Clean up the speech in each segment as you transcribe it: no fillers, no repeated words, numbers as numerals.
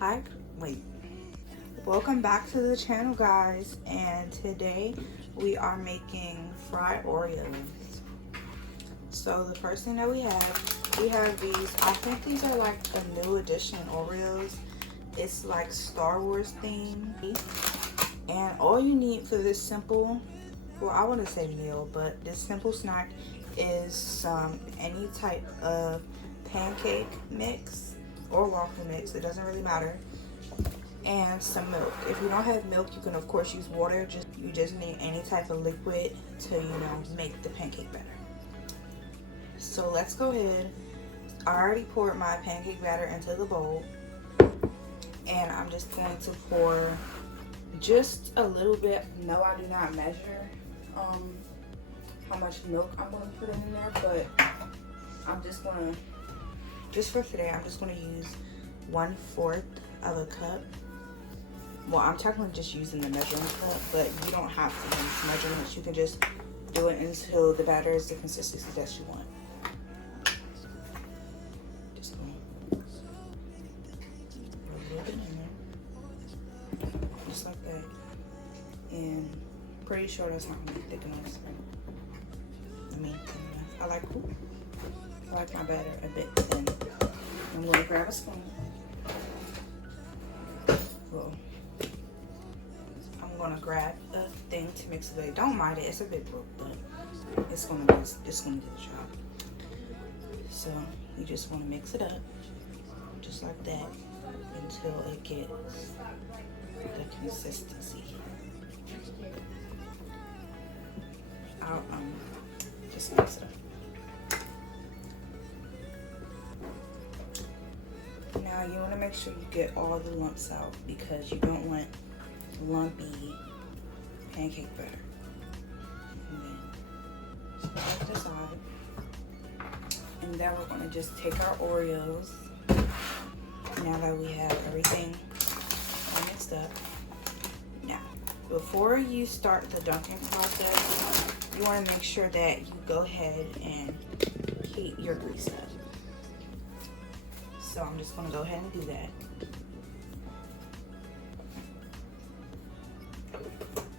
Hi, wait. Welcome back to the channel, guys. And today we are making fried Oreos. So the first thing that we have these. I think these are like a new edition Oreos. It's like Star Wars theme. And all you need for this simple, well, I want to say meal, but this simple snack is some any type of pancake mix or waffle mix. It doesn't really matter. And some milk. If you don't have milk, you can of course use water. You just need any type of liquid to, make the pancake batter. So let's go ahead. I already poured my pancake batter into the bowl, and I'm just going to pour just a little bit. No, I do not measure how much milk I'm going to put in there, but I'm just for today, I'm just going to use 1/4 of a cup. Well, I'm technically just using the measuring cup, but you don't have to use measurements. You can just do it until the batter is the consistency that you want. Just going a little bit in there, just like that. And pretty sure that's not gonna be thick enough. I mean, I like my batter a bit thin. I'm gonna grab a spoon. Well, I'm gonna grab a thing to mix it with. Don't mind it, it's a bit broke, but it's gonna do the job. So you just wanna mix it up just like that until it gets the consistency. I'll just mix it up. Now you want to make sure you get all the lumps out because you don't want lumpy pancake batter. And then set it aside. And then we're going to just take our Oreos. Now that we have everything all mixed up. Now, before you start the dunking process, you want to make sure that you go ahead and heat your grease up. So I'm just going to go ahead and do that.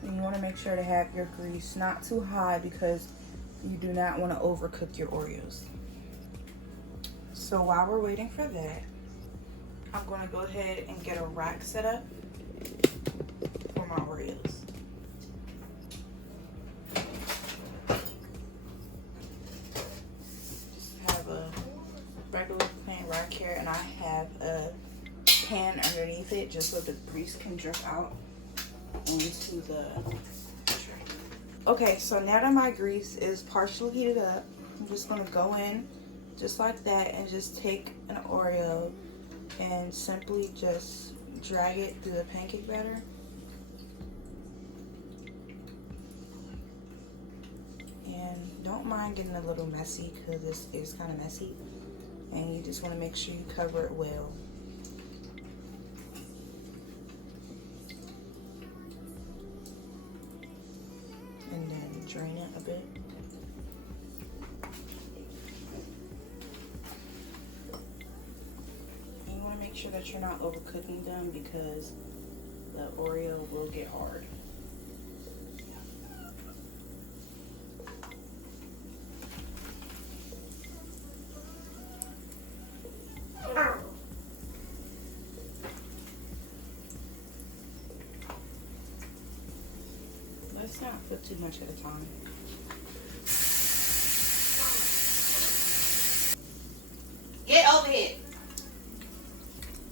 And you want to make sure to have your grease not too high because you do not want to overcook your Oreos. So while we're waiting for that, I'm going to go ahead and get a rack set up for my Oreos. Regular plain rack here, and I have a pan underneath it just so the grease can drip out into the tray. Okay, so now that my grease is partially heated up, I'm just going to go in just like that and just take an Oreo and simply just drag it through the pancake batter. And don't mind getting a little messy because this is kind of messy. And you just want to make sure you cover it well. And then drain it a bit. And you want to make sure that you're not overcooking them because the Oreo will get hard. Let's not put too much at a time. Get over here.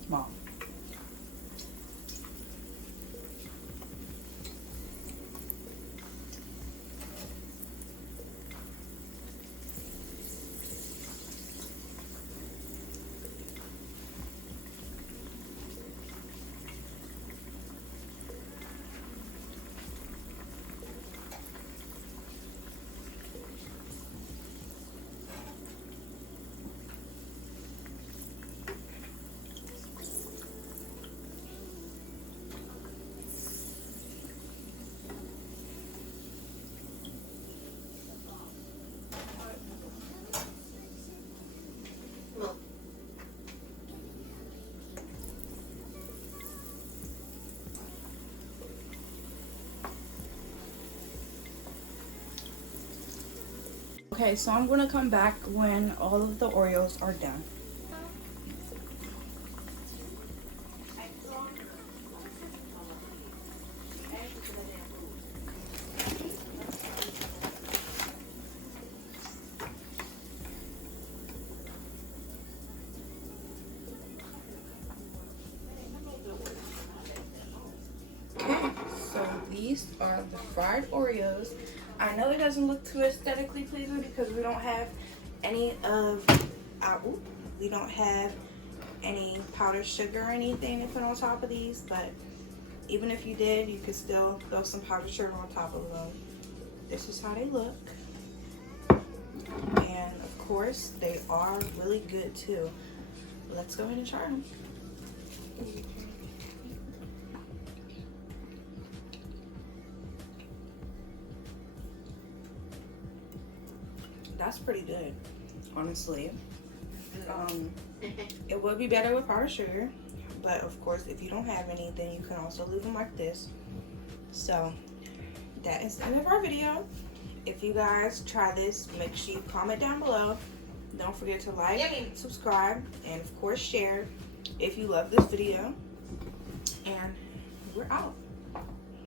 Mom. Okay, so I'm gonna come back when all of the Oreos are done. So these are the fried Oreos. I know it doesn't look too aesthetically pleasing because we don't have any of we don't have any powdered sugar or anything to put on top of these, but even if you did, you could still throw some powdered sugar on top of them. This is how they look, and of course they are really good too. Let's go ahead and try them. That's pretty good, honestly. It would be better with powdered sugar, but of course if you don't have any, then you can also leave them like this. So that is the end of our video. If you guys try this, make sure you comment down below. Don't forget to like, subscribe, and of course share if you love this video. And we're out.